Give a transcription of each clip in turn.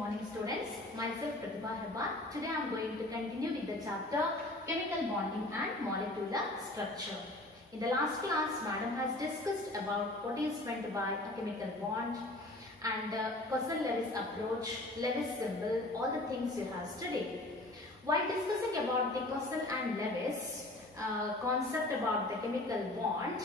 morning students. Myself Pratibha Herbal. Today I am going to continue with the chapter Chemical Bonding and Molecular Structure. In the last class, Madam has discussed about what is meant by a chemical bond and Purcell-Lewis approach, Lewis symbol, all the things you have studied. While discussing about the Purcell and Lewis concept about the chemical bond,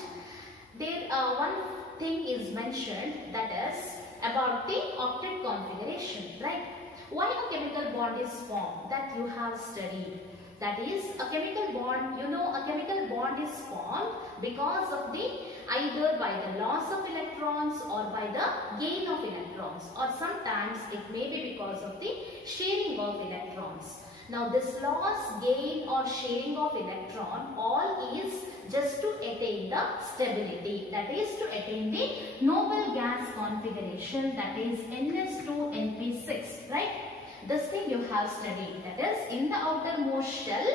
there one thing is mentioned, that is about the octet configuration, right? Why a chemical bond is formed, that you have studied. That is, a chemical bond, you know, a chemical bond is formed because of the either by the loss of electrons or by the gain of electrons, or sometimes it may be because of the sharing of electrons. Now this loss, gain or sharing of electron all is just to attain the stability, that is to attain the noble gas configuration, that is NS2NP6, right? This thing you have studied, that is in the outermost shell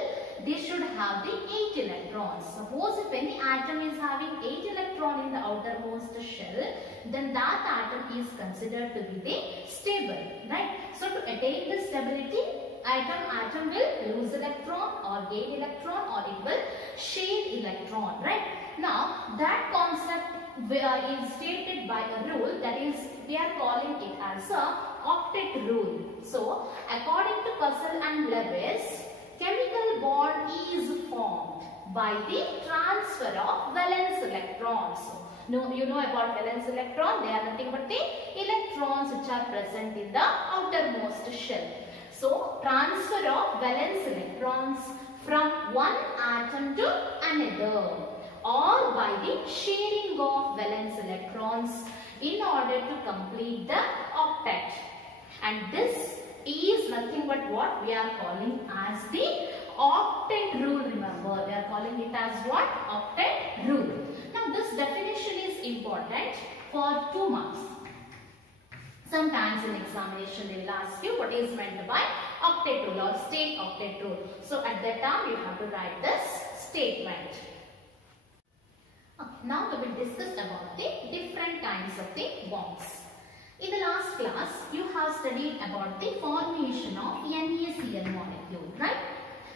they should have the 8 electrons. Suppose if any atom is having 8 electrons in the outermost shell, then that atom is considered to be the stable, right? So to attain the stability, atom will lose electron or gain electron, or it will share electron, right? Now that concept is stated by a rule, that is we are calling it as a octet rule. So according to Purcell and Lewis, chemical bond is formed by the transfer of valence electrons. No, you know about valence electron, they are nothing but the electrons which are present in the outermost shell. So transfer of valence electrons from one atom to another, or by the sharing of valence electrons in order to complete the octet. And this is nothing but what we are calling as the octet rule. Remember, we are calling it as what? Octet rule. Now this definition is important for 2 marks. Sometimes in examination they will ask you what is meant by octet rule or state octet rule. So at that time you have to write this statement. Okay, now we will discuss about the different kinds of the bonds. In the last class you have studied about the formation of NaCl molecule, right?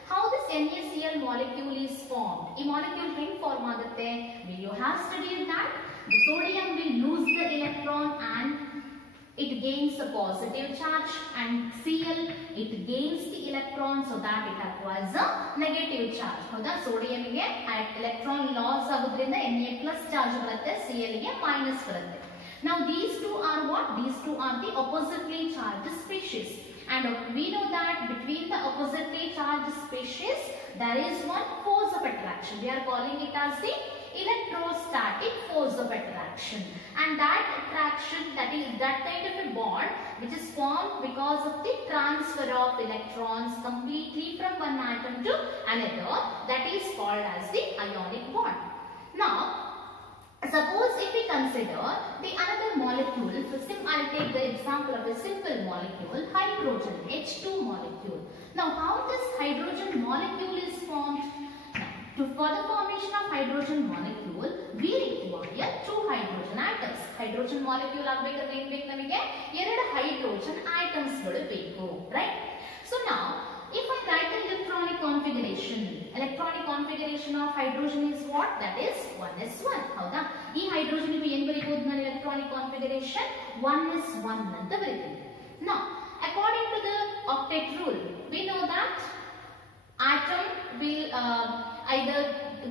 How this NaCl molecule is formed? A molecule can form agutte. You have studied that the sodium will lose the electron and it gains a positive charge, and Cl it gains the electron, so that it acquires a negative charge. Hauda, sodium ಗೆ electron loss agudrinda Na plus charge barutte, Cl ಗೆ minus barutte. Now these two are what? These two are the oppositely charged species, and we know that between the oppositely charged species there is one force of attraction. We are calling it as the electrostatic force of attraction, and that attraction, that is that kind of a bond which is formed because of the transfer of electrons completely from one atom to another, that is called as the ionic bond. Now suppose if we consider the another molecule, I will take the example of a simple molecule, hydrogen, H2 molecule. Now how this hydrogen molecule is formed? For the formation of hydrogen molecule, we require 2 hydrogen atoms. Hydrogen molecule agbekanದ್ರೆ ಏನು ಬೇಕು ನಮಗೆ? 2 hydrogen atoms ಗಳು ಬೇಕು, right? So now if I write the electronic configuration of hydrogen is what? That is 1s1. ಹೌದಾ? ಈ hydrogen ಗೆ ಏನು ಬರೆಯಬಹುದು ನಾನು electronic configuration? 1s1 ಅಂತ ಬರೆಯುತ್ತೇನೆ. Now according to the octet rule, we know that atom will either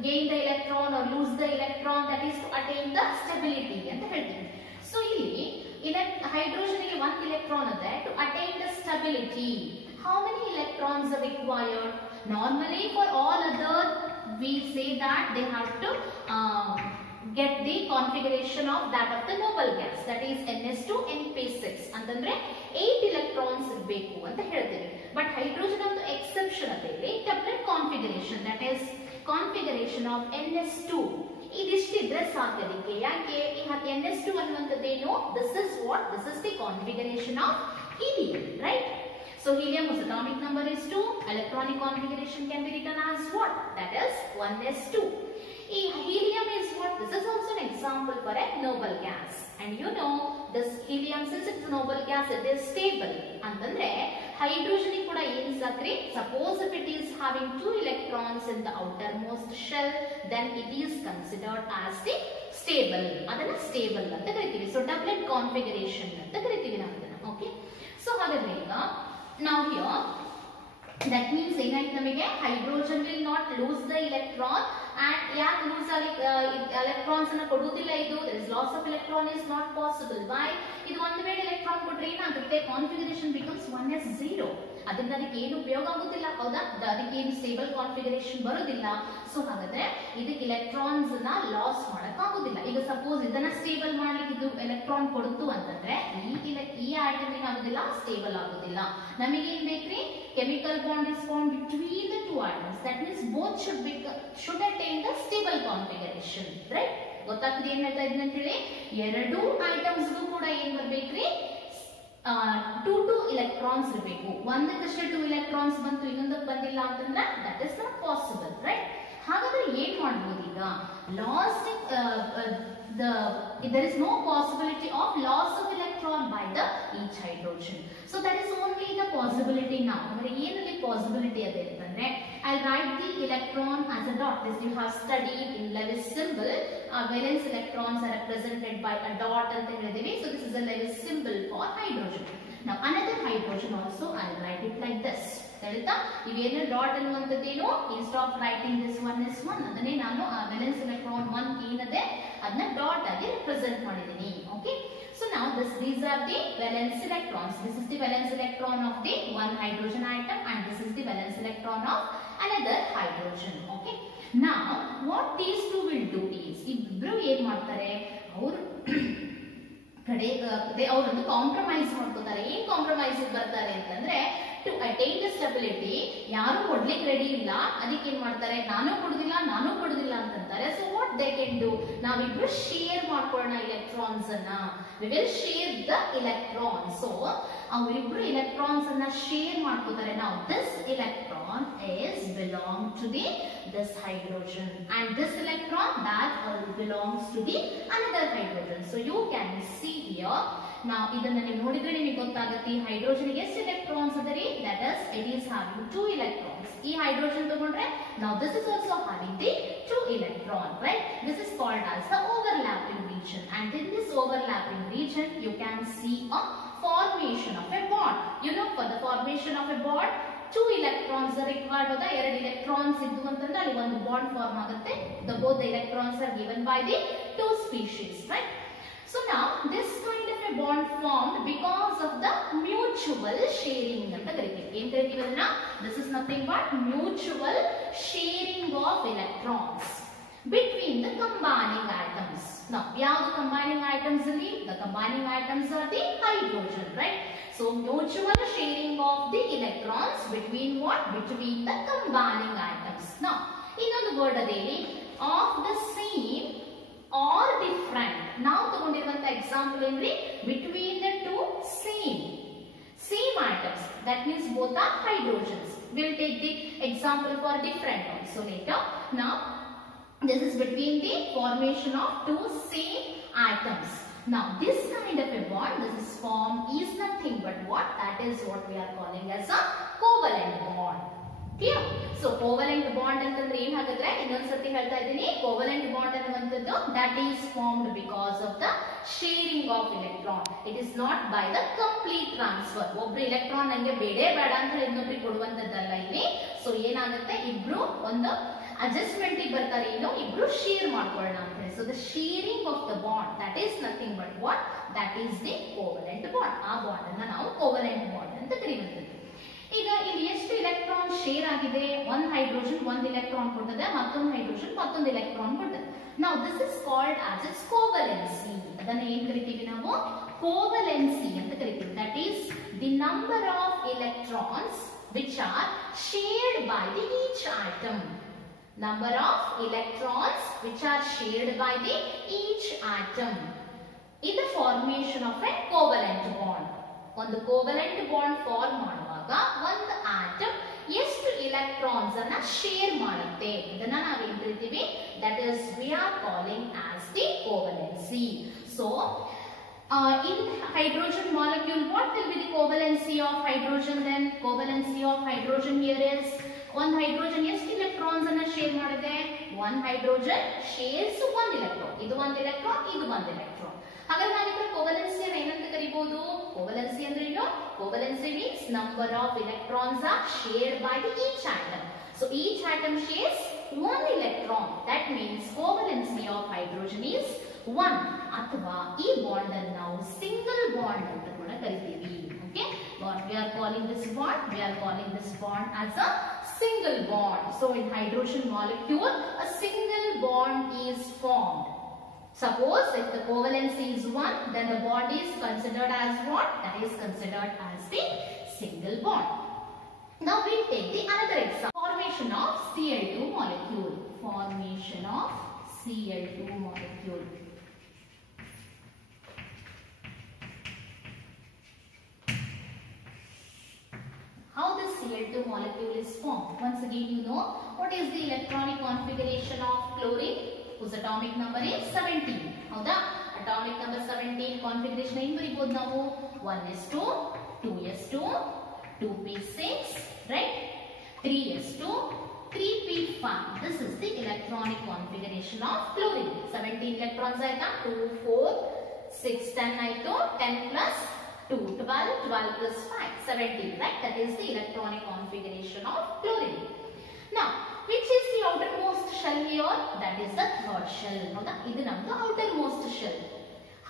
gain the electron or lose the electron, that is to attain the stability ಅಂತ ಹೇಳ್ತೀವಿ. So ಇಲ್ಲಿ hydrogen ಗೆ 1 electron ಇದೆ, to attain the stability how many electrons are required? Normally for all other we say that they have to get the configuration of that of the noble gas, that is NS2NP6 ಅಂತಂದ್ರೆ 8 electrons ಇರಬೇಕು ಅಂತ ಹೇಳ್ತೀವಿ. But hydrogen ಒಂದು exception ಇದೆ ಇಲ್ಲಿ, doublet configuration, that is configuration of NS2 ಇದಿಷ್ಟಿದ್ರೆ ಸಾಕದಕ್ಕೆ. ಯಾಕೆ ಈ NS2 ಅನ್ನುವಂಥದ್ದೇನು? This is what? This is the configuration of helium, right? So helium whose atomic number is 2, electronic configuration can be written as what? That is 1s2. Helium is what? This is also an example for a noble gas. And you know, this helium, since it's a noble gas, it is stable. Antandre hydrogen kuda ಏನು sakri? Suppose if it is having 2 electrons in the outermost shell, then it is considered as the stable. Adana stable anta ಕರಿತೀವಿ. So doublet configuration anta ಕರಿತೀವಿ ನಾವು ಅದನ್ನ. Okay. So ಹಾಗಾದ್ರೆ ಈಗ now here that means ಏನಾಯ್ತು ನಮಗೆ hydrogen will not lose the electron and ಯಾಕೆ lose electrons ಅನ್ನು ಕೊಡುವುದಿಲ್ಲ ಇದು, there is loss of electron is not possible. Why? ಇದು ಒಂದು ವೇಳೆ electron ಕೊಟ್ರೆ ಏನಾಗುತ್ತೆ, configuration becomes 1s0. ಅದರಿಂದ ಅದಕ್ಕೆ ಏನು ಉಪಯೋಗ ಆಗುತ್ತಿಲ್ಲ, ಹೌದಾ? ಅದಕ್ಕೆ ಏನು ಸ್ಟೇಬಲ್ ಕಾನ್ಫಿಗರೇಷನ್ ಬರೋದಿಲ್ಲ. ಸೊ ಹಾಗಾದ್ರೆ ಇದಕ್ಕೆ ಎಲೆಕ್ಟ್ರಾನ್ಸ್ ನ ಲಾಸ್ ಮಾಡಕ್ ಆಗುದಿಲ್ಲ. ಈಗ ಸಪೋಸ್ ಇದನ್ನ ಸ್ಟೇಬಲ್ ಮಾಡ್ಲಿಕ್ಕೆ ಇದು ಎಲೆಕ್ಟ್ರಾನ್ ಕೊಡ್ತು ಅಂತಂದ್ರೆ ಈ ಆಟಮ್ ಏನಾಗುದಿಲ್ಲ, ಸ್ಟೇಬಲ್ ಆಗುದಿಲ್ಲ. ನಮಗೆ ಏನ್ ಬೇಕ್ರಿ, chemical bond is formed between the two atoms. That means both should attain the stable configuration. Right? ಗೊತ್ತಾಗ್ತದೆ ಏನ್ ಹೇಳ್ತಾ ಇದ್ದೀನಿ ಅಂತ ಹೇಳಿ? ಎರಡು ಐಟಮ್ಸ್ ಕೂಡ ಏನ್ ಬರ್ಬೇಕ್ರಿ, 2 electrons ಇರಬೇಕು. ಒಂದಕ್ಕಷ್ಟೇ 2 electrons ಬಂತು, ಇನ್ನೊಂದಕ್ಕೆ ಬಂದಿಲ್ಲ ಅಂತಂದ್ರೆ that is not possible, right? ಹಾಗಾದ್ರೆ ಏನ್ ಮಾಡಬಹುದು ಈಗ, loss there is no possibility of loss of electron by the each hydrogen. So that is only the possibility now. ಅಂದ್ರೆ ಏನಲ್ಲಿ possibility ಅದೇ ಅಂತಂದ್ರೆ I'll write the electron as a dot. This you have studied in Lewis symbol. Valence electrons are represented by a dot ಅಂತ ಹೇಳಿದೀವಿ. So this is a Lewis symbol for hydrogen. Now another hydrogen also I'll write it like this. ತಿಳಿತಾ? ಇವೇನು dot ಅನ್ನುವಂಥದ್ದೇನು, instead of writing this one is 1, ಅದನ್ನೇ ನಾನು valence electron 1 ಏನದೆ ಅದನ್ನ dot ಆಗಿ represent ಮಾಡಿದ್ದೀನಿ. Okay. So now these are the valence electrons. This is the valence electron of the one hydrogen atom and this is the valence electron of another hydrogen. Okay. Now what these two will do is, ಇಬ್ರು ಏನ್ ಮಾಡ್ತಾರೆ, ಅವರು ಕಡೆ ಅವರೊಂದು compromise ಮಾಡ್ಕೋತಾರೆ. ಏನ್ compromise ಬರ್ತಾರೆ ಅಂತಂದ್ರೆ, ಟು ಅಟೈನ್ ದ ಸ್ಟೆಬಿಲಿಟಿ ಯಾರು ಕೊಡ್ಲಿಕ್ಕೆ ರೆಡಿ ಇಲ್ಲ, ಅದಕ್ಕೆ ಏನ್ ಮಾಡ್ತಾರೆ, ನಾನು ಕೊಡುದಿಲ್ಲ ಅಂತಂತಾರೆ. So what they can do, ನಾವಿಬ್ರು ಶೇರ್ ಮಾಡ್ಕೊಳ್ಳೋಣ ಎಲೆಕ್ಟ್ರಾನ್ಸ್ ಅನ್ನ. We will share the electron. So ಅವರಿಬ್ರು ಎಲೆಕ್ಟ್ರಾನ್ಸ್ ಅನ್ನ ಶೇರ್ ಮಾಡ್ಕೋತಾರೆ. ನಾವು this electron is belong to this hydrogen and this electron that belongs to the another hydrogen. So you can see here, now ಇದನ್ನ ನೀವು ನೋಡಿದ್ರೆ ನಿಮಗೆ ಗೊತ್ತಾಗುತ್ತೆ ಹೈಡ್ರೋಜನ್ ಗೆ ಎಷ್ಟು ಎಲೆಕ್ಟ್ರಾನ್ಸ್ ಅದರಿ, that is it is having 2 electrons. ಈ ಹೈಡ್ರೋಜನ್ ತಗೊಂಡ್ರೆ now this is also having the 2 electron, right? This is called as the overlapping region and in this overlapping region you can see a formation of a bond. You know, for the formation of a bond 2 electrons are required. ಹೋದ 2 electrons ಇದ್ದು ಅಂತಂದ್ರೆ ಅಲ್ಲಿ ಒಂದು bond form ಆಗುತ್ತೆ. both the electrons are given by the 2 species, right? So now this kind of a bond formed because of the mutual sharing ಅಂತ ಕರೀತೀವಿ. ಏನ್ ಕರೀತೀವಿ ಅದನ್ನ? This is nothing but mutual sharing of electrons between the combining atoms. Now ಯಾವುದು combining atoms ಅಲ್ಲಿ? The combining atoms are the hydrogen, right? So mutual sharing of the electrons between what? Between the combining atoms. Now ಇನ್ನೊಂದು word ಅದೇಳಿ, of the same or different. ನಾವು ತಗೊಂಡಿರುವಂತ example ಏನ್ರಿ, between the two same atoms. That means both are hydrogens. We will take the example for different also later. Now this is between the formation of 2 same atoms. Now this kind of a bond, this is formed is nothing but what? That is what we are calling as a covalent bond. Clear? So covalent bond ಅಂತಂದ್ರೆ ಏನು ಹಾಗಾದ್ರೆ, ಇನ್ನೊಂದು ಸತಿ ಹೇಳ್ತಾ ಇದ್ದೀನಿ, covalent bond ಅನ್ನುವಂಥದ್ದು that is formed because of the sharing of electron. It is not by the complete transfer. ಒಬ್ರು electron ನಂಗೆ ಬೇಡ ಅಂತ ಇನ್ನೊಬ್ರಿಗೆ ಕೊಡುವಂತದ್ದಲ್ಲ ಇಲ್ಲಿ. ಸೊ ಏನಾಗುತ್ತೆ, ಇಬ್ರು ಒಂದು adjustment ಗೆ ಬರ್ತಾರೆ, ಇಬ್ರು ಶೇರ್ ಮಾಡ್ಕೊಳ್ಳೋಣ ಅಂತ ಹೇಳಿ. So the sharing of the bond, that is nothing but what? That is the covalent bond. ಆ ಬಾಂಡ್ ಅನ್ನ ನಾವು covalent bond ಅಂತ ಕರೆಯುವಂಥದ್ದು. ಈಗ ಇಲ್ಲಿ ಎಷ್ಟು ಎಲೆಕ್ಟ್ರಾನ್ ಶೇರ್ ಆಗಿದೆ, ಒಂದು ಹೈಡ್ರೋಜನ್ ಒಂದು ಎಲೆಕ್ಟ್ರಾನ್ ಕೊಡ್ತದೆ, ಮತ್ತೊಂದು ಹೈಡ್ರೋಜನ್ ಮತ್ತೊಂದು ಎಲೆಕ್ಟ್ರಾನ್ ಕೊಡ್ತದೆ. Now this is called as its covalency. ಅದನ್ನ ಏನ್ ಕರಿತೀವಿ ನಾವು? Covalency ಅಂತ ಕರಿತೀವಿ. That is the number of electrons which are shared by the each atom. Number of electrons which are shared by the each atom in the formation of a covalent bond. ಒಂದು covalent bond form ಮಾಡುವಾಗ ಒಂದು atom ಎಷ್ಟು electrons ಅನ್ನ share ಮಾಡುತ್ತೆ ಇದನ್ನ ನಾವು ಏನು ಕರಿತೀವಿ, that is we are calling as the covalency. So in hydrogen molecule, what will be the covalency of hydrogen then? Covalency of hydrogen here is one hydrogen ಎಷ್ಟು electrons ಅನ್ನ share ಮಾಡಿದೆ? One hydrogen shares one electron. ಇದು ಒಂದು electron, ಇದು ಒಂದು electron. ಹಾಗಾದ್ರೆ ನಾವಿಲ್ಲಿ covalency ಅನ್ನು ಏನಂತ ಕರಿಬಹುದು? Covalency ಅಂದ್ರೆ ಏನು? Covalency means number of electrons are shared by each atom. So each atom shares one electron. That means covalency of hydrogen is 1. ಅಥವಾ ಈ ಬಾಂಡ್ ಅನ್ನು ನಾವು ಸಿಂಗಲ್ ಬಾಂಡ್ ಅಂತ ಕೂಡ ಕರಿತೀವಿ. Okay, what we are calling this bond? We are calling this bond as a single bond. So in hydrogen molecule, a single bond is formed. Suppose if the covalency is 1, then the bond is considered as what? That is considered as the single bond. Now we take the another example. Formation of Cl2 molecule. Formation of Cl2 molecule. How this Cl2 molecule is formed? Once again, you know what is the electronic configuration of chlorine, whose atomic number is 17. ಹೌದಾ? Atomic number 17 configuration ಏನು ಬರೀಬಹುದು ನಾವು? 1s2, 2s2, 2p6, right? 3s2, 3p5. This is the electronic configuration of chlorine. 17 electrons ಆಯ್ತಾ? 2, 4, 6, 10 ಆಯ್ತು. 10 plus 2, 12, 12 plus 5, 17, right? That is the electronic configuration of chlorine. Now, which is the outermost shell here? That is the third shell. Howda? Idu namdu outermost shell.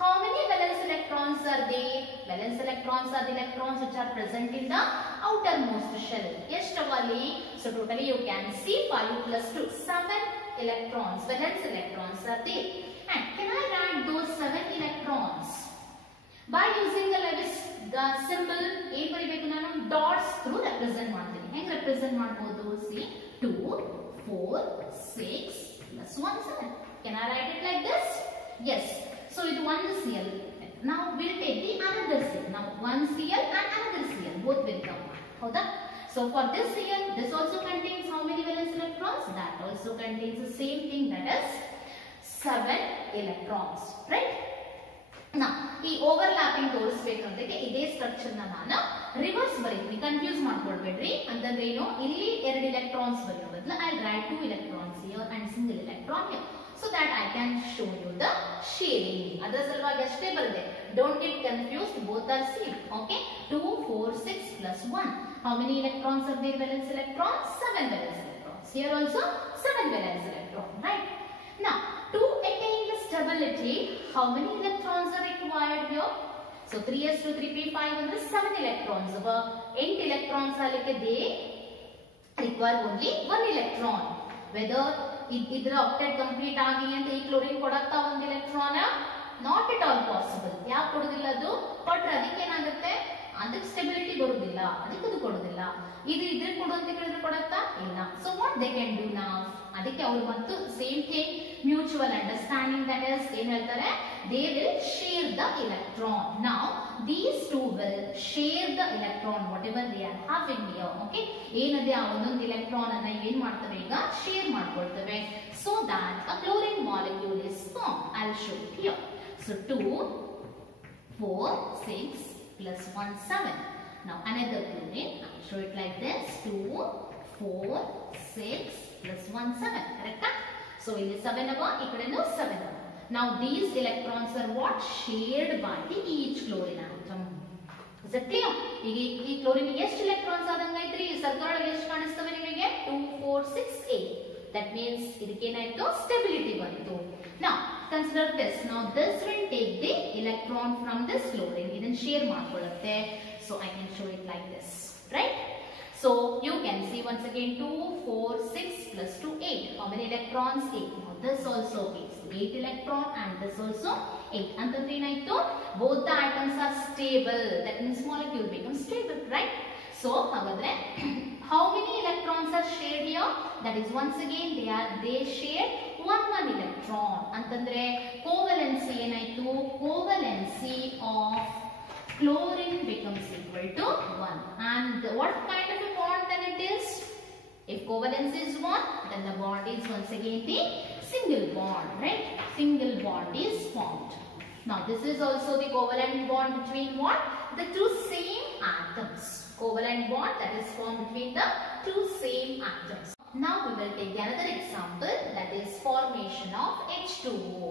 How many valence electrons are there? Valence electrons are the electrons which are present in the outermost shell. Eshtavali? So totally you can see 5 plus 2, 7 electrons, valence electrons are there. And can I write those 7 electrons? By using the Lewis symbol, ಏನು ಬರಿಬೇಕು ನಾನು? Dots through represent ಮಾಡ್ತೀನಿ. ಹೆಂಗೆ represent ಮಾಡಬಹುದು? See, 2, 4, 6 plus 1, 7. Can I write it like this? Yes. So it one Cl. Now we'll take the another Cl. Now one Cl and another Cl, both will come. ಹೌದಾ? So for this Cl, this also contains how many valence electrons? That also contains the same thing, that is 7 electrons, right? Now, ಈ overlapping ತೋರಿಸಬೇಕಂದ್ರೆ ಇದೇ structure ನಾನು reverse ಬರೀತೀನಿ, confuse ಮಾಡ್ಕೊಳ್ಬೇಡ್ರಿ. ಅಂತಂದ್ರೆ ಏನು, ಇಲ್ಲಿ 2 electrons ಬರೆಯೋ ಬದಲು I right 2 electrons here and single electron here, so that I can show you the sharing. ಅದರ ಸಲುವಾಗಿ ಅಷ್ಟೇ ಬರೆದೆ. Don't get confused, both are same. Okay, 2, 4, 6 plus 1. How many electrons are there? Valence electrons? 7 valence electrons. Here also 7 valence electrons, right? Now, to attain the stability, how many electrons are required here? So 3s2, 3p5 ಅಂದ್ರೆ 7 electrons. 8 electrons alike they require only 1 electron. Whether idra octet complete agi anta ee chlorine kodatta 1 electron? Not at all possible. ಯಾಕೆ ಕೊಡೋದಿಲ್ಲ? ಅದು ಕೊಟ್ರೆ ಅದಕ್ಕೆ ಏನಾಗುತ್ತೆ? ಅದಕ್ಕೆ stability ಬರುವುದಿಲ್ಲ, ಅದಕ್ಕೆ ಅದು ಕೊಡೋದಿಲ್ಲ. ಇದು ಇದ್ರೆ ಕೊಡು ಅಂತ ಕೇಳಿದ್ರೆ ಕೊಡತ್ತಾ? ಇಲ್ಲ. So what they can do ನಾವ್? ಅದಕ್ಕೆ ಅವರು ಮತ್ತು same thing mutual understanding, that is ಏನ್ ಹೇಳ್ತಾರೆ, they will share the electron. ನಾವ್ these two will share the electron whatever they are having here. Okay, ಏನದೆ ಆ ಒಂದೊಂದು ಎಲೆಕ್ಟ್ರಾನ್ ಅನ್ನ ಏನ್ ಮಾಡ್ತವೆ ಈಗ? ಶೇರ್ ಮಾಡ್ಕೊಳ್ತವೆ. So that a chlorine molecule is form. I will show it here. So 2, 4, 6 plus 1, 7. Now another chlorine. I will show it like this. 2, 4, 6 plus 1, 7. Correct? So in the 7 ava, ikkadenu 7 ava. Now these electrons are what? Shared by the each chlorine atom. Is it clear? ಈ chlorine ಎಷ್ಟು electrons ಆದಂಗಾಯ್ತ್ರಿ? Circle ಒಳಗೆ ಎಷ್ಟು ಕಾಣಿಸ್ತವೆ ನಿಮಗೆ? 2, 4, 6, 8. That means ಇದಕ್ಕೇನಾಯ್ತು? Stability ಬಂತು. Now consider this. Now this will take the electron from this chlorine. ಇದನ್ನ share ಮಾಡ್ಕೊಳ್ಳುತ್ತೆ. So I can show it like this, right? So you can see once again 2, 4, 6 plus 2, 8. How many electrons? 8. Now this also 8. So 8 electron and this also 8. ಅಂತಂದ್ರೆ ಏನಾಯ್ತು? Both the atoms are stable. That means molecule becomes stable, right? So ಹಾಗಾದ್ರೆ how many electrons are shared here? That is once again they share one electron. ಅಂತಂದ್ರೆ covalency ಏನಾಯ್ತು? Covalency of chlorine becomes equal to 1. And what kind of a bond then it is? If covalence is 1, then the bond is once again the single bond, right? Single bond is formed. Now this is also the covalent bond between what? The two same atoms. Covalent bond that is formed between the two same atoms. Now we will take another example, that is formation of H2O.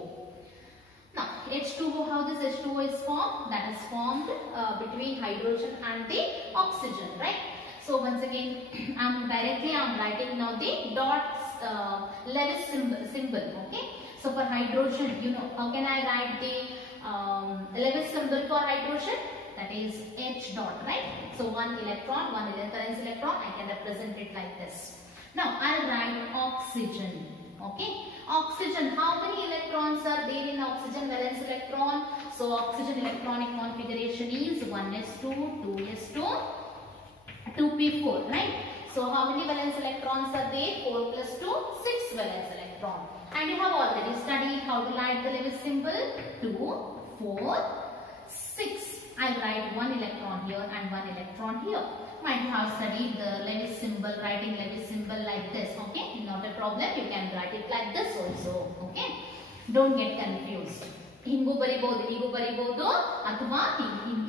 Now H2O, how this H2O is formed? That is formed between hydrogen and the oxygen, right? So once again, I'm writing now the dot Lewis symbol, okay? So for hydrogen, you know, how can I write the Lewis symbol for hydrogen? That is H dot, right? So one electron, one valence electron, I can represent it like this. Now I'll write oxygen, okay? Oxygen, how many electrons are there in oxygen valence electron? So oxygen electronic configuration is 1s2, 2s2, 2p4, right? So how many valence electrons are there? 4 plus 2, 6 valence electron. And you have already studied how to write the Lewis symbol. 2, 4, 6. I'll write one electron here and one electron here. Might have studied the Lewis symbol, writing Lewis symbol like this, okay? Not a problem, you can write it like this also, okay? Don't get confused. ಹಿಂಗೂ ಬರಿಬಹುದು, ಹೀಗೂ ಬರಿಬಹುದು, ಅಥವಾ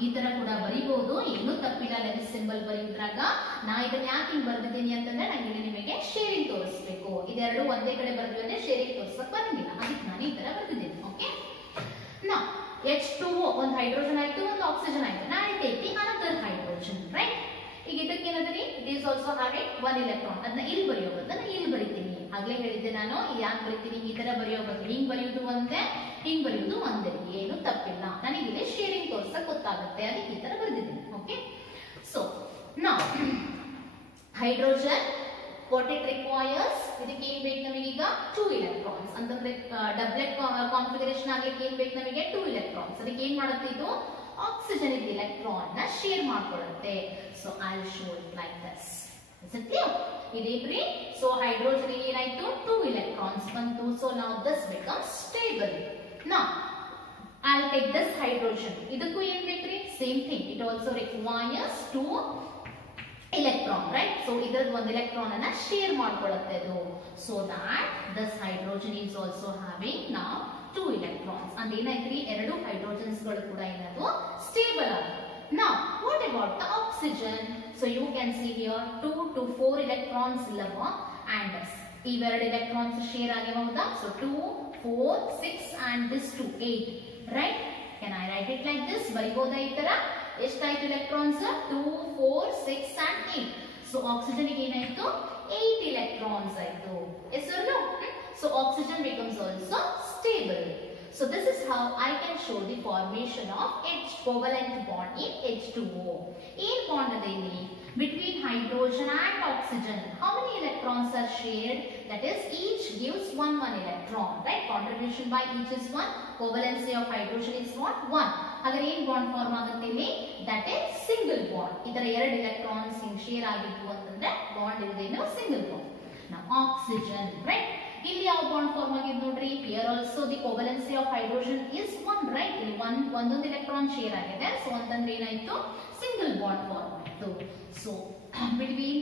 ಈ ತರ ಕೂಡ ಬರಿಬಹುದು. ಏನು ತಪ್ಪಿಲ್ಲ Lewis symbol ಬರೆಯುವಾಗ. ನಾ ಇದನ್ನ ಯಾಕೆ ಹಿಂಗ್ ಬರ್ದಿದ್ದೀನಿ ಅಂತಂದ್ರೆ ನಂಗೆ ಇಲ್ಲಿ ನಿಮಗೆ ಶೇರಿಂಗ್ ತೋರಿಸಬೇಕು. ಇದೆರಡು ಒಂದೇ ಕಡೆ ಬರ್ದಿದ್ರೆ ಶೇರಿಂಗ್ ತೋರಿಸಕ್ ಬರಂಗಿಲ್ಲ, ಅದಕ್ಕೆ ನಾನು ಈ ತರ ಬರ್ದಿದ್ದೀನಿ, ಓಕೆ? ನಾ H2O ಒಂದು ಹೈಡ್ರೋಜನ್ ಆಯ್ತು, ಒಂದು ಆಕ್ಸಿಜನ್ ಆಯ್ತು. ನಾ take the another hydrogen, right? ಈಗ ಇದಕ್ಕೆ ಏನದರಿ, it is also having one electron. ಅದನ್ನ ಇಲ್ಲಿ ಬರೆಯೋ ಬದಲು ಇಲ್ಲಿ ಬರಿತೀನಿ. ಆಗ್ಲೇ ಹೇಳಿದ್ದೆ ನಾನು, ಯಾಕೆ ಬರಿತೀನಿ ಈ ತರ ಬರೆಯೋ ಬದಲು. ಹಿಂಗ್ ಬರೆಯುವುದು ಒಂದೇ, ಹಿಂಗ್ ಬರೆಯುವುದು ಒಂದೇ, ಏನು ತಪ್ಪಿಲ್ಲ. ನನಗೆ ಇಲ್ಲಿ ಶೇರಿಂಗ್ ತೋರ್ಸಕ್ ಗೊತ್ತಾಗುತ್ತೆ, ಅದಕ್ಕೆ ಈ ತರ ಬರೆದಿದ್ದೀನಿ, okay? So now hydrogen what it requires, ಇದಕ್ಕೆ ಏನು ಬೇಕು ನಮಗೆ ಈಗ 2 electrons. ಅಂತಂದ್ರೆ ಡಬ್ಲೆಟ್ ಕಾನ್ಫಿಗರೇಷನ್ ಆಗ್ಲಿಕ್ಕೆ ಏನು ಬೇಕು ನಮಗೆ 2 electrons. ಅದಕ್ಕೆ ಏನು ಮಾಡುತ್ತೆ ಇದು, ಆಕ್ಸಿಜನ್ ಇದ್ದ ಎಲೆಕ್ಟ್ರಾನ್ ನ ಶೇರ್ ಮಾಡ್ಕೊಳ್ಳುತ್ತೆ. So I will show it like this. Is it clear? ಇದೇನ್ರಿ, ಸೊ ಹೈಡ್ರೋಜನ್ ಏನಾಯ್ತು, 2 electrons ಬಂತು. So now this becomes stable. Now I will take this hydrogen. ಇದಕ್ಕೂ ಏನು ಬೇಕ್ರಿ, same thing. It also requires 2 electron, right? So ಇದರ ಒಂದು electron ಅನ್ನ share ಮಾಡ್ಕೊಳ್ಳುತ್ತೆ ಅದು. So that this hydrogen is also having now 2 electrons. and ಏನಾಯ್ತ್ರಿ, ಎರಡು hydrogens ಗಳು ಕೂಡ ಏನದು ಸ್ಟೇಬಲ್ ಆಗಿದೆ. Now what about the oxygen? So you can see here 2 to 4 electrons ಇಲ್ಲವಾ, and ಇವೆರಡು electrons share ಆಗಿರಬಹುದಾ? So 2, 4, 6 and this 2, 8, right? Can I write it like this? ಬರಿಬಹುದಾ ಈ ತರ? ಎಷ್ಟಾಯ್ತು ಎಲೆಕ್ಟ್ರಾನ್ಸ್? 2, 4, 6 and 8. ಸೊ ಆಕ್ಸಿಜನ್ ಗೆ ಏನಾಯ್ತು, 8 electrons ಆಯ್ತು. Yes or no? So oxygen becomes also stable. So this is how I can show the formation of H covalent bond in H2O. ಏನ್ bond ಅದ ಇಲ್ಲಿ between hydrogen and oxygen? How many electrons are shared? That is, each gives one electron, right? Contribution by each is 1. Covalency of hydrogen is what? 1. ಅಗರ್ ಏನ್ bond form ಆಗುತ್ತೆ ಇಲ್ಲಿ, that is single bond. ಇದರ ಎರಡು electrons ಹಿಂಗ್ share ಆಗಿತ್ತು ಅಂತಂದ್ರೆ bond ಇರೋದೇನು single bond. ನಾ oxygen, right? ಇಲ್ಲಿ ಯಾವ ಬಾಂಡ್ ಫಾರ್ಮ್ ಆಗಿದೆ ನೋಡ್ರಿ, here also the ಕೋವಲೆನ್ಸಿ of hydrogen is 1, right? ಇಲ್ಲಿ ಒಂದೊಂದು ಎಲೆಕ್ಟ್ರಾನ್ ಶೇರ್ ಆಗಿದೆ. ಸೊ ಅಂತಂದ್ರೆ ಏನಾಯ್ತು, ಸಿಂಗಲ್ ಬಾಂಡ್ ಫಾರ್ಮ್ ಆಯ್ತು. So between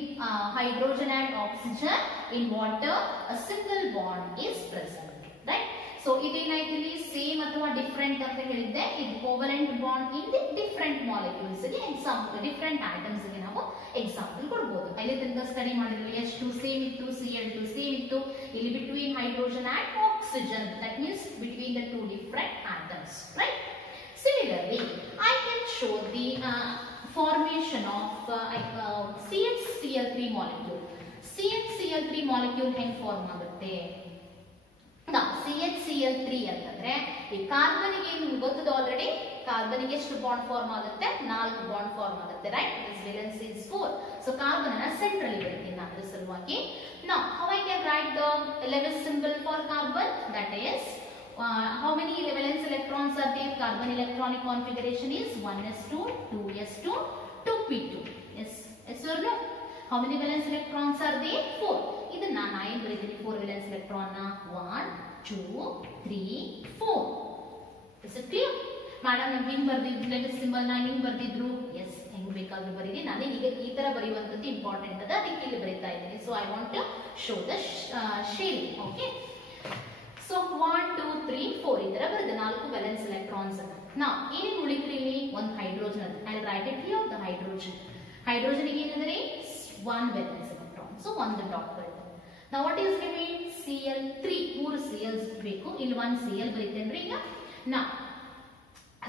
hydrogen and oxygen in water a single bond is present, right? So ಇದೇನಾಯ್ತು ಇಲ್ಲಿ, ಸೇಮ್ ಅಥವಾ ಡಿಫರೆಂಟ್ ಅಂತ ಹೇಳಿದ್ದೆ. ಇದು covalent bond in the different molecules ಗೆ ಎಕ್ಸಾಂಪಲ್, ಡಿಫರೆಂಟ್ ಐಟಮ್ಸ್ ಗೆ ನಾವು ಎಕ್ಸಾಂಪಲ್ ಕೊಡಬಹುದು. ಅಲ್ಲಿ ತನಕ ಸ್ಟಡಿ ಮಾಡಿದ್ವಿ, H2 ಸೇಮ್ ಇತ್ತು, Cl2 ಸೇಮ್ ಇತ್ತು. ಇಲ್ಲಿ between hydrogen and oxygen, that means between the 2 different atoms, right? Similarly, I can show the formation of CH-Cl3 molecule. CH-Cl3 molecule ಹೆಂಗ್ ಫಾರ್ಮ್ ಆಗುತ್ತೆ? CH-Cl3 ಅಂತಂದ್ರೆ ಈ ಕಾರ್ಬನ್ ಗೆ ನಿಮಗೆ ಗೊತ್ತದ ಆಲ್ರೆಡಿ, ಕಾರ್ಬನ್ ಗೆ ಎಷ್ಟು ಬಾಂಡ್ ಫಾರ್ಮ್ ಆಗುತ್ತೆ, 4 ಬಾಂಡ್ ಫಾರ್ಮ್ ಆಗುತ್ತೆ, right? This valency is 4. So carbon ಅನ್ನ ಸೆಂಟ್ರಲ್ ಬರೀತೀನಿ ನಾನು ಅದರ ಸಲುವಾಗಿ. Now how I can write the Lewis symbol for carbon? That is, how many valence electrons are there? Carbon electronic configuration is 1s2, 2s2, 2p2. Yes or no? How many valence electrons are there? 4. ಇದನ್ನ ನಾನು ಏನು ಬರೀತೀನಿ, 4 valence electron ನ 1, 2, 3, 4. Is it clear? Madam ನಾವು ಹಿಂಗ್ ಬರ್ದಿದ್ದು Lewis symbol ನ ಹಿಂಗ್ ಬರ್ದಿದ್ರು. S, ಹೆಂಗ್ ಬೇಕಾದ್ರೂ ಬರೀರಿ, ನಾನು ಈ ಈಗ ಈ ತರ ಬರೆಯುವಂತದ್ದು ಇಂಪಾರ್ಟೆಂಟ್ ಅದ, ಅದಕ್ಕೆ ಇಲ್ಲಿ ಬರೀತಾ ಇದ್ದೀನಿ. So I want to show the sharing. Okay, so 1 2 3 4 ಈ ತರ ಬರುತ್ತೆ, 4 ವೇಲೆನ್ಸ್ ಎಲೆಕ್ಟ್ರಾನ್ಸ್ ಅದ. ನಾ ಏನೇನು ಉಳಿದ್ರಿ ಇಲ್ಲಿ? ಒಂದು ಹೈಡ್ರೋಜನ್ ಅದ. I right it here the hydrogen. Hydrogen ಗೆ ಏನಂದ್ರೆ 1 ವೇಲೆನ್ಸ್ ಎಲೆಕ್ಟ್ರಾನ್, ಸೊ ಒಂದು ಡಾಟ್ ಬರುತ್ತೆ. ನಾ what is remain? Cl3, 3 Cls ಬೇಕು. ಇಲ್ಲಿ 1 Cl ಬರೀತೇನ್ರಿ. ಈಗ ನಾ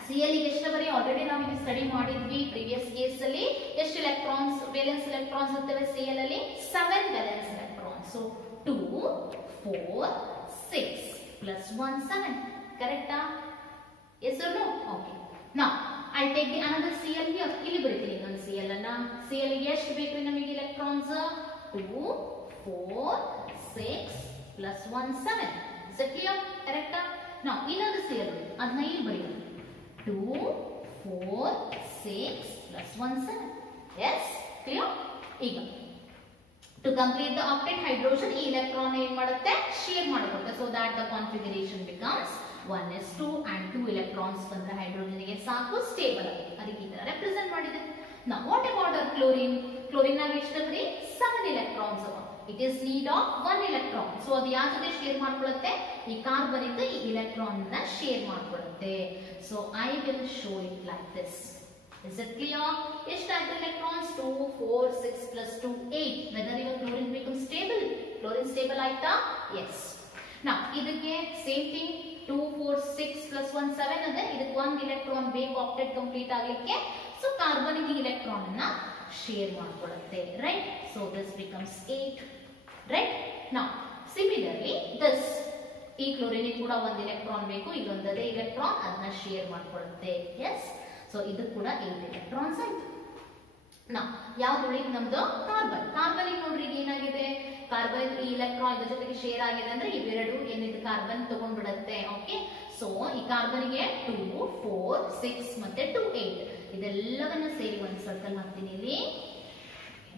Cl ಗೆ ಎಷ್ಟು ಬರೀ? ಆಲ್ರೆಡಿ ನಾವು ಇದು ಸ್ಟಡಿ ಮಾಡಿದ್ವಿ ಪ್ರೀವಿಯಸ್ ಕೇಸ್ ಅಲ್ಲಿ. ಎಷ್ಟು ಎಲೆಕ್ಟ್ರಾನ್ಸ್, ವೇಲೆನ್ಸ್ ಎಲೆಕ್ಟ್ರಾನ್ಸ್ ಇರ್ತವೆ Cl ಅಲ್ಲಿ? 7 ವೇಲೆನ್ಸ್ ಎಲೆಕ್ಟ್ರಾನ್ಸ್. So 2 4 6 plus 1 7. ಕರೆಕ್ಟಾ? yes or no? okay, now I take the another Cl here. ಇಲ್ಲಿ ಬರೀತೀನಿ ಇನ್ನೊಂದು Cl ಅನ್ನ. Cl ಗೆ ಎಷ್ಟು ಬೇಕು ನಮಗೆ electrons? 2 4 6 plus 1 7. is it clear? ಕರೆಕ್ಟಾ? now ಇನ್ನೊಂದು Cl ಅದನ್ನ ಇಲ್ಲಿ ಬರೀತೀನಿ. 2 4 6 plus 1 7. yes, clear? ಈಗ to complete the octet hydrogen, ಈ electron ಏನ್ ಮಾಡುತ್ತೆ? share ಮಾಡಿಕೊಡುತ್ತೆ. so that the configuration becomes 1s2 and 2 electrons ಬಂದ್ರೆ ಹೈಡ್ರೋಜನ್ ಗೆ ಸಾಕು, ಸ್ಟೇಬಲ್ ಆಗಿ. ಅದಕ್ಕೆ ಈ ತರ ರೆಪ್ರೆಸೆಂಟ್ ಮಾಡಿದೆ. now what about chlorine? chlorine ನಾಗ ಎಷ್ಟು ಬರೀ? 7 electrons ಅವ. it is need of 1 electron. so ಅದು ಯಾರ ಜೊತೆ ಶೇರ್ ಮಾಡ್ಕೊಳ್ಳುತ್ತೆ? ಈ ಕಾರ್ಬನ್ ಇಂದ ಈ electron ನ share ಮಾಡ್ಕೊಳ್ಳುತ್ತೆ. so I will show it like this. is it clear? ಎಷ್ಟು electrons? 2 4 6 plus 2 8. whether your chlorine becomes stable? chlorine stable ಆಯ್ತಾ? yes. now ಇದಕ್ಕೆ same thing, 2 4 6 plus 1 7 ಅದೇ. ಇದಕ್ಕೆ 1 electron ಬೇಕು octet complete ಆಗಲಿಕ್ಕೆ. so carbon ಗೆ electron ಅನ್ನ share ಮಾಡ್ಕೊಳ್ಳುತ್ತೆ, right? so this becomes 8, right? now similarly this, ಈ chlorine ಕೂಡ 1 electron ಬೇಕು, ಇಲ್ಲೊಂದದೇ electron ಅದನ್ನ share ಮಾಡ್ಕೊಳ್ಳುತ್ತೆ. yes, so ಇದು ಕೂಡ 8 electrons ಆಯ್ತು. now ಯಾವ್ದು ಉಳಿದ ನಮ್ದು? ಕಾರ್ಬನ್. ಕಾರ್ಬನ್ ಗೆ ನೋಡ್ರಿ ಏನಾಗಿದೆ? ಕಾರ್ಬನ್ ಈ ಎಲೆಕ್ಟ್ರಾನ್ ಇದ್ರ ಜೊತೆಗೆ ಶೇರ್ ಆಗಿದೆ ಅಂದ್ರೆ ಇವೆರಡು ಏನಿದೆ ಕಾರ್ಬನ್ ತಗೊಂಡ್ಬಿಡುತ್ತೆ. ಓಕೆ, ಸೊ ಈ ಕಾರ್ಬನ್ ಗೆ 2 4 6 ಮತ್ತೆ 2 8 ಇದೆಲ್ಲವನ್ನ ಸೇರಿ ಒಂದು ಸರ್ಕಲ್ ಹಾಕ್ತೀನಿ ಇಲ್ಲಿ.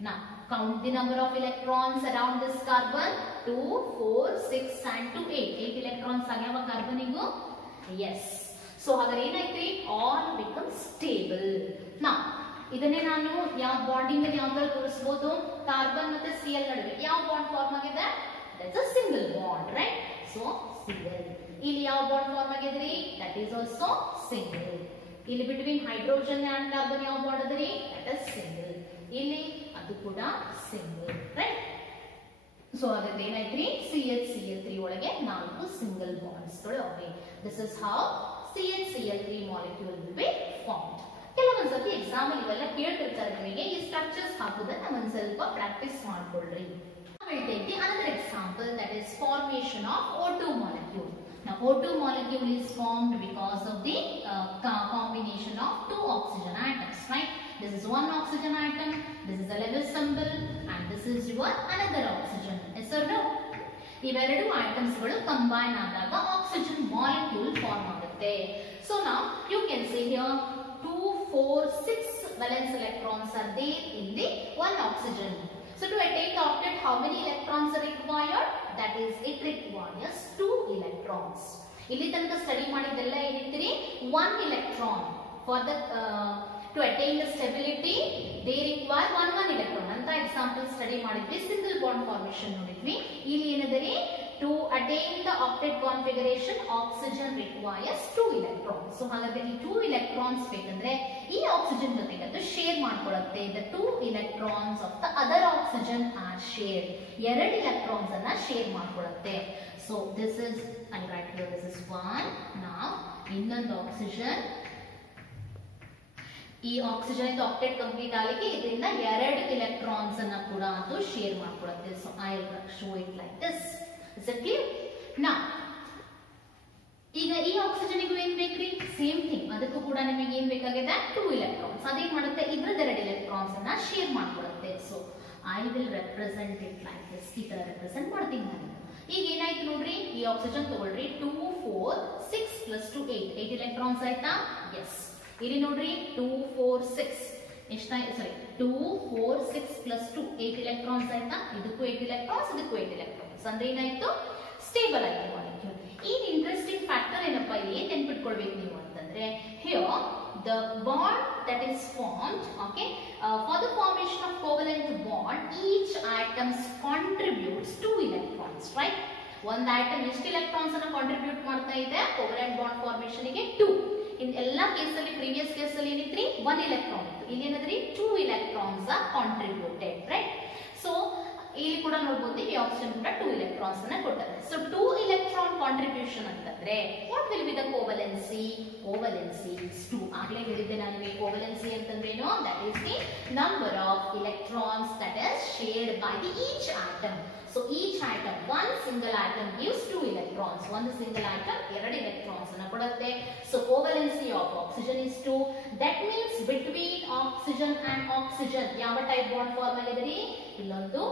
now count the number of electrons around this carbon. 2 4 6 and 2 8 electrons ಆಗ್ಯಾವ ಕಾರ್ಬನಿಗೂ. yes, so ಹಾಗಾದ್ರೆ ಏನಾಯ್ತ್ರಿ? all become stable. now ಇದನ್ನೇ ನಾನು ಯಾವ ಬಾಂಡಿಂಗ್ ಅಲ್ಲಿ ಯಾವ ತರ ತೋರಿಸಬಹುದು? ಕಾರ್ಬನ್ ಮತ್ತೆ Cl ನಡುವೆ ಯಾವ ಬಾಂಡ್ ಫಾರ್ಮ್ ಆಗಿದೆ? That's a single bond, right? So Cl. ಇಲ್ಲಿ ಯಾವ ಬಾಂಡ್ ಫಾರ್ಮ್ ಆಗಿದ್ರಿ? That is also single. ಇಲ್ಲಿ ಬಿಟ್ವೀನ್ ಹೈಡ್ರೋಜನ್ ಅಂಡ್ ಕಾರ್ಬನ್ ಯಾವ ಬಾಂಡ್ ಅದರಿ? That is single. ಇಲ್ಲಿ ಅದು ಕೂಡ ಸಿಂಗಲ್, ರೈಟ್? ಸೊ ಹಾಗಾದ್ರೆ ಏನಾಯ್ತ್ರಿ? CH-Cl3 ಒಳಗೆ 4 ಸಿಂಗಲ್ ಬಾಂಡ್ಸ್ ಗಳು ಅವೆ. This is how CH-Cl3 molecule will be formed. ಕೆಲವೊಂದ್ಸತಿ ಎಕ್ಸಾಮ್ ಅಲ್ಲಿ ಇವೆಲ್ಲ ಕೇಳ್ತಿರ್ತಾರೆ ನಿಮಗೆ, ಈ ಸ್ಟ್ರಕ್ಚರ್ಸ್ ಹಾಕುದನ್ನ ಒಂದ್ ಸ್ವಲ್ಪ ಪ್ರಾಕ್ಟೀಸ್ ಮಾಡ್ಕೊಳ್ರಿ. I will take the another example, that is formation of O2 molecule. now O2 molecule is formed because of the combination of 2 oxygen atoms, right? this is one oxygen atom, this is a Lewis symbol, and this is your another oxygen. yes or no? ಇವೆರಡು atoms ಗಳು combine ಆದಾಗ oxygen molecule form ಆಗುತ್ತೆ. so now you can see here 2 4 6 valence electrons are there in the one oxygen. so to attain the octet, how many electrons are required? that is, it requires 2 electrons. ಇಲ್ಲಿ ತನಕ study ಮಾಡಿದ್ದೆಲ್ಲ ಏನಿತ್ರಿ? 1 electron. for the to attain the stability they require 1 electron ಅಂತ example study ಮಾಡಿದ್ವಿ. Single bond formation ನೋಡಿದ್ವಿ. ಇಲ್ಲಿ ಏನದರಿ? to attain the octet configuration oxygen requires 2 electrons. so ಹಾಗಾದ್ರೆ ಈ 2 electrons ಬೇಕಂದ್ರೆ ಈ ಆಕ್ಸಿಜನ್ ಜೊತೆಗೆ ಅದು share ಮಾಡ್ಕೊಳ್ಳುತ್ತೆ. the 2 electrons of the other oxygen are shared. 2 electrons ಅನ್ನ share ಮಾಡ್ಕೊಳ್ಳುತ್ತೆ. so this is, I write here, this is 1. now ಇನ್ನೊಂದು oxygen, ಈ oxygen ಇಂದ ಆಕ್ಟೇಟ್ ಕಂಪ್ಲೀಟ್ ಆಗಲಿಕ್ಕೆ ಇದರಿಂದ 2 ಎಲೆಕ್ಟ್ರಾನ್ಸ್ ಅನ್ನ ಕೂಡ ಅದು ಶೇರ್ ಮಾಡ್ಕೊಳ್ಳುತ್ತೆ. So I will show it like this. Is it clear? Now ಈಗ ಈ ಆಕ್ಸಿಜನ್ ಗೂ ಏನ್ ಬೇಕ್ರಿ? ಸೇಮ್ ಥಿಂಗ್, ಅದಕ್ಕೂ ಕೂಡ ನಿಮಗೆ ಏನ್ ಬೇಕಾಗಿದೆ? 2 ಎಲೆಕ್ಟ್ರಾನ್ಸ್. ಅದೇನ್ ಮಾಡುತ್ತೆ? ಇದ್ರದ 2 ಎಲೆಕ್ಟ್ರಾನ್ಸ್ ಅನ್ನ ಶೇರ್ ಮಾಡ್ಕೊಳ್ಳುತ್ತೆ. So I will represent it like this. ಈ ತರ ರೆಪ್ರೆಸೆಂಟ್ ಮಾಡ್ತೀನಿ ನಾನು. ಈಗ ಏನಾಯ್ತು ನೋಡ್ರಿ, ಈ ಆಕ್ಸಿಜನ್ ತಗೊಳ್ರಿ, 2 4 6 plus 2 8 ಎಲೆಕ್ಟ್ರಾನ್ಸ್ ಆಯ್ತಾ? ಎಸ್. ಇಲ್ಲಿ ನೋಡ್ರಿ 2 4 6 ಎಷ್ಟಾಯ್ತು? ಸಾರಿ, 2 4 6 plus 2 8 ಎಲೆಕ್ಟ್ರಾನ್ಸ್ ಆಯ್ತಾ? ಇದಕ್ಕೂ 8 ಎಲೆಕ್ಟ್ರಾನ್ಸ್, ಇದಕ್ಕೂ 8 ಎಲೆಕ್ಟ್ರಾನ್ಸ್. ಅಂದ್ರೆ ಏನಾಯ್ತು? ಸ್ಟೇಬಲ್ ಆಯ್ತು ಮಾಲಿಕ್ಯೂಲ್. ಈಗ ಇಂಟ್ರೆಸ್ಟಿಂಗ್ ಫ್ಯಾಕ್ಟರ್ ಏನಪ್ಪಾ ಇಲ್ಲಿ ನೆನ್ಪಿಟ್ಕೊಳ್ಬೇಕು ನೀವು ಅಂತಂದ್ರೆ, here the bond that is formed, okay, for the formation formation of covalent bond, each atom contributes 2 electrons, right? ಒಂದು ಆಟಮ್ ಎಷ್ಟು ಎಲೆಕ್ಟ್ರಾನ್ಸ್ ಅನ್ನು ಕಾಂಟ್ರಿಬ್ಯೂಟ್ ಮಾಡ್ತಾ ಇದೆ ಕೋವಲೆಂಟ್ ಬಾಂಡ್ ಫಾರ್ಮೇಷನ್ ಗೆ 2. ಇನ್ ಎಲ್ಲಾ ಕೇಸಲ್ಲಿ ಪ್ರೀವಿಯಸ್ ಕೇಸಲ್ಲಿ ಏನಿತ್ರಿ 1 ಎಲೆಕ್ಟ್ರಾನ್ ಇತ್ತು. ಇಲ್ಲಿ ಏನದ್ರಿ 2 electrons are contributed, right? So ಇಲ್ಲಿ ಕೂಡ ನೋಡಬಹುದು ಈ ಆಪ್ಷನ್ ಕೂಡ 2 electrons ಅನ್ನು ಕೊಟ್ಟಿದೆ. So 2 electron contribution ಅಂತಂದ್ರೆ what will be the covalency? Covalency is 2. ಆಗಲೇ ಹೇಳಿದ್ದೆ ನಾನು ನಿಮಗೆ covalency ಅಂತಂದ್ರೆ ಏನು? That is the number of electrons that is shared by the each atom. So each atom, one single atom gives 2 electrons. One single atom 2 electrons ಅನ್ನು ಕೊಡುತ್ತೆ. So covalency of oxygen is 2. That means between oxygen and oxygen ಯಾವ type bond form ಆಗಿದೆರಿ? ಇಲ್ಲೊಂದು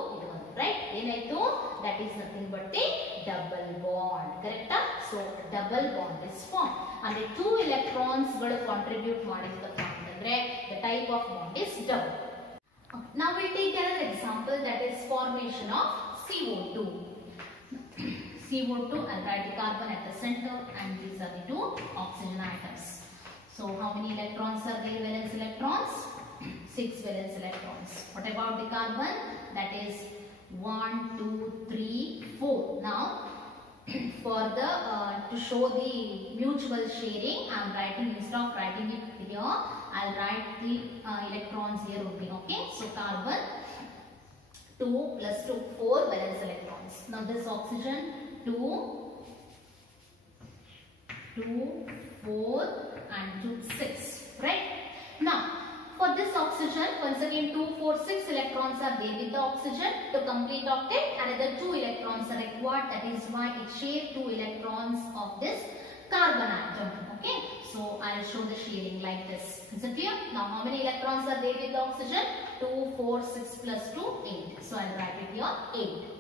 right? ಏನಾಯ್ತು? That is nothing but a double bond. Correct? So double bond is formed. ಅಂದ್ರೆ 2 electrons ಗಳು contribute ಮಾಡಿದ್ದಪ್ಪ ಅಂತಂದ್ರೆ the type of bond is double. Now we take another example, that is formation of CO2. CO2, I'll write the carbon at the center and these are the 2 oxygen atoms. So how many electrons are there? Valence electrons? 6 valence electrons. What about the carbon? That is 1, 2, 3, 4. Now for the to show the mutual sharing, I am writing, instead of writing it here, I will write the electrons here only. Okay, so carbon 2 plus 2, 4 valence electrons. Now this oxygen 2, 4 and 2, 6, right? Now for this oxygen, once again 2, 4, 6 electrons are there with the oxygen. To complete octet, another 2 electrons are required. That is why it shares 2 electrons of this carbon atom. Okay, so I will show the sharing like this. Is it clear? Now how many electrons are there with the oxygen? 2, 4, 6 plus 2, 8. So I will write it here 8.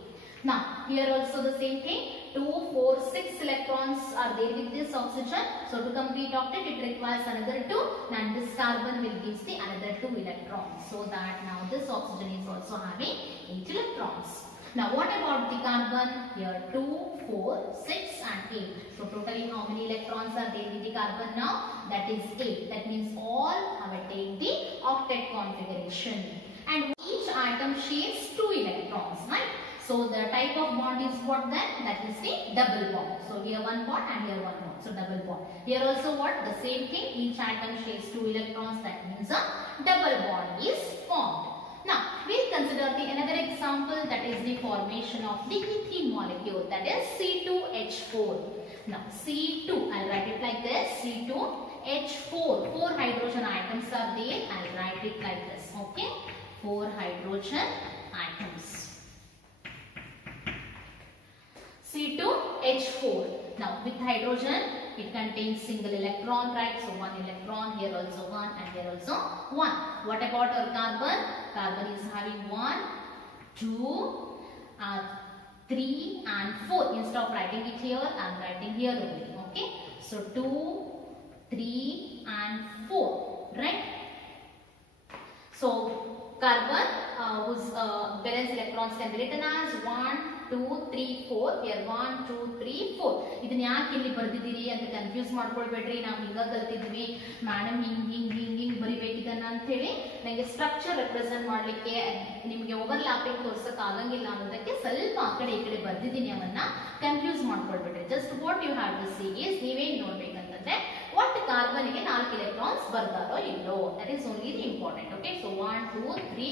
Now here also the same thing. 2, 4, 6 electrons are there with this oxygen. So to complete octet it requires another 2 and this carbon will give the another 2 electrons. So that now this oxygen is also having 8 electrons. Now what about the carbon? Here 2, 4, 6 and 8. So totally how many electrons are there with the carbon now? That is 8. That means all have attained the octet configuration. And each atom shares 2 electrons, right? So the type of bond is what then? That is the double bond. So here one bond and here one bond. So double bond. Here also what? The same thing. Each atom shares 2 electrons. That means a double bond is formed. Now we'll consider the another example, that is the formation of the ethene molecule, that is C2H4. Now C2, I'll write it like this, C2H4. 4 hydrogen atoms are there. I'll write it like this. Okay, 4 hydrogen atoms. C2H4. Now with hydrogen it contains single electron, right? So 1 electron, here also 1 and here also 1. What about our carbon? Carbon is having 1, 2, 3 and 4. Instead of writing it here, I am writing here only. Okay, so 2, 3 and 4, right? So carbon whose valence electrons can be written as 1, 2, 3, 4. Here 1, 2, 3, 4. ಇದನ್ನ ಯಾಕೆ ಇಲ್ಲಿ ಬರ್ದಿದ್ದೀರಿ ಅಂತ confuse ಮಾಡ್ಕೊಳ್ಬೇಡ್ರಿ. ನಾವು ಹಿಂಗ ಕಲ್ತಿದ್ವಿ madam ಹಿಂಗ್ ಬರಿಬೇಕಿದನ್ನ ಅಂತ ಹೇಳಿ ನನಗೆ ಸ್ಟ್ರಕ್ಚರ್ ರೆಪ್ರೆಸೆಂಟ್ ಮಾಡ್ಲಿಕ್ಕೆ ನಿಮಗೆ ಓವರ್ಲ್ಯಾಪಿಂಗ್ ತೋರ್ಸಕ್ ಆಗಂಗಿಲ್ಲ ಅನ್ನೋದಕ್ಕೆ ಸ್ವಲ್ಪ ಆ ಕಡೆ ಈ ಕಡೆ ಬರ್ದಿದ್ದೀನಿ. ಅವನ್ನ ಕನ್ಫ್ಯೂಸ್ ಮಾಡ್ಕೊಳ್ಬೇಡ್ರಿ. Just what you have to see is ನೀವೇನ್ ನೋಡ್ಬೇಕಂತಂದ್ರೆ ಒಟ್ಟು ಕಾರ್ಬನ್ ಗೆ 4 electrons ಬರ್ದಾರೋ ಇಲ್ಲೋ. That is only the important. Okay, so 1, 2, 3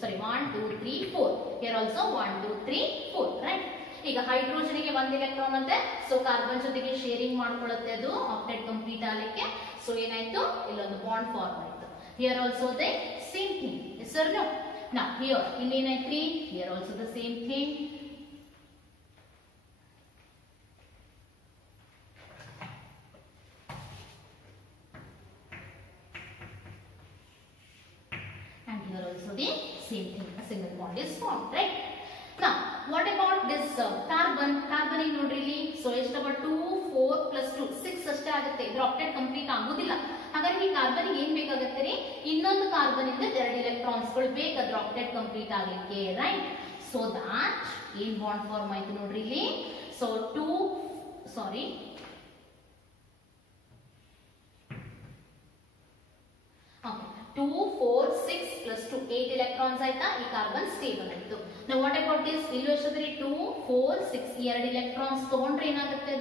sorry 1, 2, 3, 4. Here also 1, 2, 3, 4, right? ಈಗ ಹೈಡ್ರೋಜನ್ ಗೆ 1 electron ಅಂತೆ. ಸೊ ಕಾರ್ಬನ್ ಜೊತೆಗೆ ಶೇರಿಂಗ್ ಮಾಡ್ಕೊಳ್ಳುತ್ತೆ ಅದು ಆಕ್ಟೆಟ್ ಕಂಪ್ಲೀಟ್ ಆಗಲಿಕ್ಕೆ. ಸೊ ಏನಾಯ್ತು, ಇಲ್ಲೊಂದು ಬಾಂಡ್ ಫಾರ್ಮ್ ಆಯ್ತು. Here also the same thing. Yes or no? Now here ಇಲ್ಲಿ ಏನಾಯ್ತು, here also the same thing. And here also the same thing, a single bond is formed, right? Now what about this carbon? Carbon ಗೆ ನೋಡ್ರಿ ಇಲ್ಲಿ, so ಎಷ್ಟಪ್ಪ 2, 4 plus 2, 6 ಅಷ್ಟೇ ಆಗುತ್ತೆ. ಇದ್ರ ಆಕ್ಟೆಟ್ complete ಆಗೋದಿಲ್ಲ. ಹಾಗಾಗಿ ಕಾರ್ಬನ್ ಗೆ ಏನ್ ಬೇಕಾಗುತ್ತೆ ರೀ, ಇನ್ನೊಂದು ಕಾರ್ಬನ್ ಇಂದ 2 electrons ಗಳು ಬೇಕು ಅದ್ರ ಆಕ್ಟೆಟ್ ಕಂಪ್ಲೀಟ್ ಆಗಲಿಕ್ಕೆ, ರೈಟ್? ಸೊ ದಟ್ ಏನ್ ಬಾಂಡ್ ಫಾರ್ಮ್ ಆಯ್ತು ನೋಡ್ರಿ ಇಲ್ಲಿ. ಸೊ 2 okay 2, 4, 6 plus 2, 8 electrons ಆಯ್ತಾ ಈ ಕಾರ್ಬನ್ ಸ್ಟೇಬಲ್ ಆಯಿತು. Now what about this? ಇಲ್ಲಿ ಎಷ್ಟಿದೆ 2, 4, 6 ಈ ಎರಡು electrons ತಗೊಂಡ್ರೆ ಏನಾಗುತ್ತೆ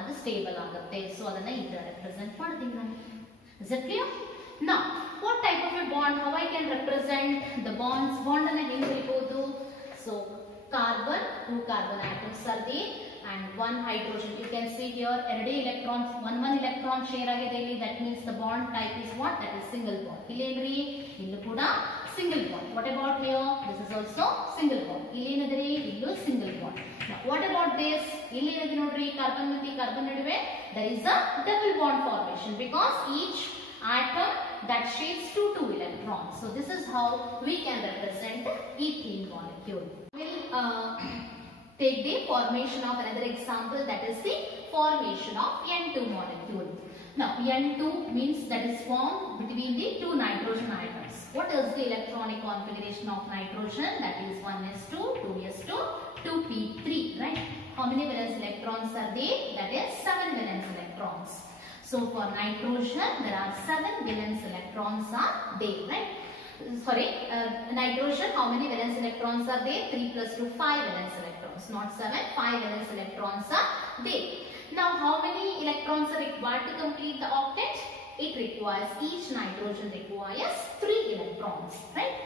ಅದು ಸ್ಟೇಬಲ್ ಆಗುತ್ತೆ. ಸೊ ಅದನ್ನ ಈ ತರ ರೆಪ್ರೆಸೆಂಟ್ ಮಾಡ್ತೀನಿ ನಾನು. Is it clear? Now what type of a bond? How I can represent the bonds? Bond ಅನ್ನ ಹೆಂಗೆ ಬರೀಬಹುದು? So carbon, 2 carbon atoms are there and 1 hydrogen. You can see here ಎರಡು electrons, one electron share ಆಗಿದೆ ಇಲ್ಲಿ. That means the bond type is what? That is single bond. ಇಲ್ಲೇನ್ರಿ ಇಲ್ಲೂ ಕೂಡ single bond. What about here? This is also single bond. ಇಲ್ಲೇನದ್ರಿ ಇಲ್ಲೂ single bond. Now what about this? ಇಲ್ಲೇನದೆ ನೋಡ್ರಿ carbon ಮತ್ತು carbon ನಡುವೆ there is a double bond formation because each atom that shares 2 electrons. So this is how we can represent ethene molecule. We'll take the formation of another example, that is the formation of N2 molecule. Now N2 means that is formed between the 2 nitrogen atoms. What is the electronic configuration of nitrogen? That is 1s2, 2s2, 2p3, right? How many valence electrons are there? That is 7 valence electrons. So for nitrogen there are 7 valence electrons are there, right? Sorry, nitrogen, how many valence electrons are there? 3 plus 2, 5 valence electrons, not 7, 5 valence electrons are there. Now how many electrons are required to complete the octet? It requires, each nitrogen requires 3 electrons, right?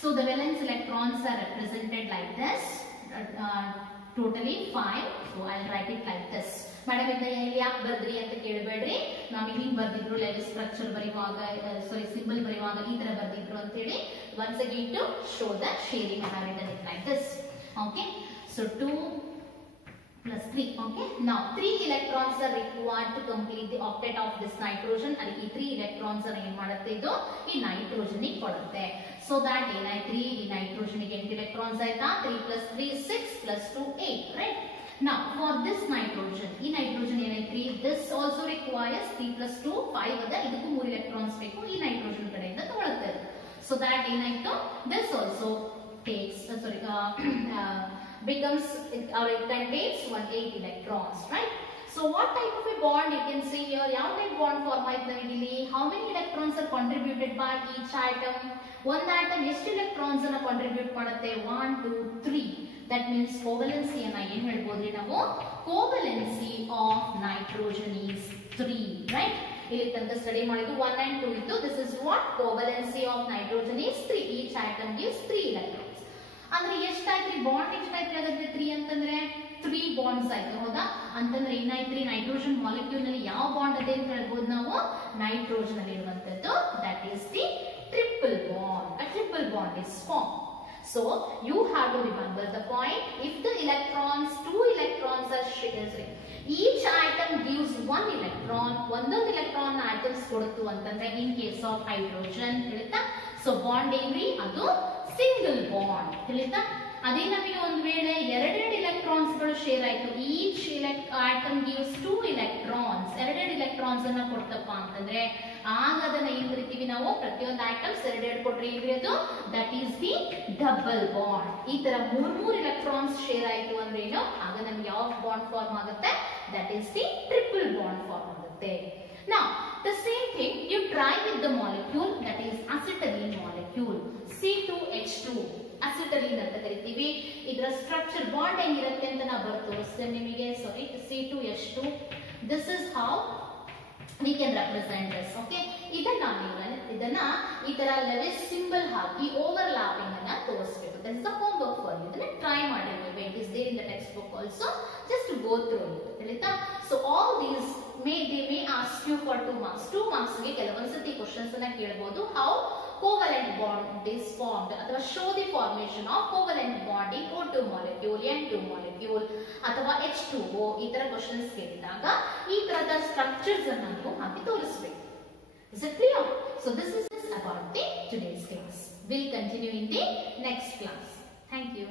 So the valence electrons are represented like this, totally 5. So I'll write it like this. Madam, ಇದನ್ನ ಯಾಕೆ ಬರ್ದ್ರಿ ಅಂತ ಕೇಳಬೇಡ್ರಿ. ನಮಗೆ ಹಿಂಗ್ ಬರ್ದಿದ್ರು level structure ಬರೆಯುವಾಗ, ಸಾರಿ symbol ಬರೆಯುವಾಗ ಈ ತರ ಬರ್ದಿದ್ರು ಅಂತ ಹೇಳಿ. Once again to show the sharing, I have written it like this. Okay, so 2 plus 3. Okay, now 3 electrons are required to complete the octet of this nitrogen. And ಈ 3 electrons are ಏನು ಮಾಡುತ್ತೆ ಇದು ಈ nitrogen ಗೆ ಕೊಡುತ್ತೆ. So that ಏನಾಯ್ತು ಈ nitrogen ಗೆ 8 electrons ಆಯ್ತಾ. 3 plus 3 6 plus 2 8, right? Now for this nitrogen, ಈ nitrogen ಏನಾಯ್ತು this also requires 3 plus 2 5 ಅದ, ಇದಕ್ಕೂ 3 electrons ಬೇಕು ಈ nitrogen ಕಡೆಯಿಂದ ತಗೊಳುತ್ತೆ. So that ಏನಾಯ್ತು this also takes becomes or it contains 8 electrons, right? So what type of a bond you can see here? ಯಾವ type bond form ಆಯ್ತು ನಮಗೆ ಇಲ್ಲಿ? How many electrons are contributed by each atom? ಒಂದು atom ಎಷ್ಟು electrons ಅನ್ನು contribute ಮಾಡುತ್ತೆ? 1 2 3. That means covalency ಅನ್ನ ಏನು ಹೇಳ್ಬೋದ್ರಿ ನಾವು? Covalency of nitrogen is 3, right? ಇಲ್ಲಿ ತನಕ ಸ್ಟಡಿ ಮಾಡಿದ್ದು 1 and 2 ಇತ್ತು. This is what covalency of nitrogen is 3. Each atom gives 3 electrons. ಅಂದ್ರೆ ಎಷ್ಟಾಯ್ತು ಬಾಂಡ್ ಎಷ್ಟಾಯ್ತು ಹಾಗಾದ್ರೆ 3 ಅಂತಂದ್ರೆ 3 ಬಾಂಡ್ಸ್ ಆಯ್ತು, ಹೌದಾ? ಅಂತಂದ್ರೆ ಏನಾಯ್ತು ನೈಟ್ರೋಜನ್ ಮಾಲಿಕ್ಯೂಲ್ ನಲ್ಲಿ ಯಾವ ಬಾಂಡ್ ಇದೆ ಅಂತ ಹೇಳ್ಬೋದು ನಾವು? ನೈಟ್ರೋಜನ್ ಅಲ್ಲಿ ಇರುವಂತದ್ದು that is the triple bond. A triple bond is formed. So you have to remember the point. If the electrons, 2 electrons are shared, each atom gives 1 electron. ಒಂದೊಂದು electron atoms ಕೊಡುತ್ತು ಅಂತಂದ್ರೆ in case of hydrogen ತಿಳಿತಾ? So bond ಏನ್ರಿ ಅದು single bond ತಿಳಿತಾ? ಅದೇ ನಮಗೆ ಒಂದು ವೇಳೆ ಎರಡೆರಡು ಎಲೆಕ್ಟ್ರಾನ್ಸ್ ಗಳು ಶೇರ್ ಆಯ್ತು, ಈಚ್ ಆಟಮ್ ಗಿವ್ಸ್ 2 electrons, ಎರಡೆರಡು electrons ಅನ್ನ ಕೊಡ್ತಪ್ಪ ಅಂತಂದ್ರೆ ಆಗ ಅದನ್ನ ಏನ್ ಕರಿತೀವಿ ನಾವು? ಪ್ರತಿಯೊಂದು ಆಟಮ್ಸ್ ಎರಡೆರಡು ಕೊಟ್ರೆ ಏನ್ರಿ ಅದು? That is the double bond. ಈ ತರ 3 electrons ಶೇರ್ ಆಯ್ತು ಅಂದ್ರೆ ಏನು? ಆಗ ನಮ್ಗೆ ಯಾವ ಬಾಂಡ್ ಫಾರ್ಮ್ ಆಗುತ್ತೆ? That is the triple bond form ಆಗುತ್ತೆ. Now the same thing you try with the molecule, that is acetylene molecule, C2H2 acetylene ಅಂತ ಕರಿತೀವಿ. ಇದರ ಸ್ಟ್ರಕ್ಚರ್ ಬಾಂಡ್ ಹೆಂಗಿರುತ್ತೆ ಅಂತ ನಾವು ಬರ್ದು ತೋರಿಸ್ತೇನೆ ನಿಮಗೆ. ಸಾರಿ, C2H2. This is how we can represent this. Okay, ಇದನ್ನ ಈ ತರ ಲೆವೆಲ್ ಸಿಂಬಲ್ ಹಾಕಿ ಓವರ್ಲ್ಯಾಪಿಂಗ್ ಅನ್ನ ತೋರಿಸಬೇಕು. That is the homework for you. ಇದನ್ನ ಟ್ರೈ ಮಾಡಿ ನೀವು. It is there in the textbook also. Just to go through it. ತಿಳಿತಾ? So all these they may ask you for 2 marks. 2 marks ಗೆ ಕೆಲವೊಂದ್ಸತಿ questions ಅನ್ನ ಕೇಳಬಹುದು. How covalent bond is formed ಅಥವಾ show the formation of covalent bond in O2 molecule, N2 molecule ಅಥವಾ H2O ಈ ತರ questions ಕೇಳಿದಾಗ ಈ ತರದ ಸ್ಟ್ರಕ್ಚರ್ಸ್ ಅನ್ನು ನೀವು ಹಾಕಿ ತೋರಿಸಬೇಕು. Is it clear? So this is about the today's class. We'll continue in the next class. Thank you.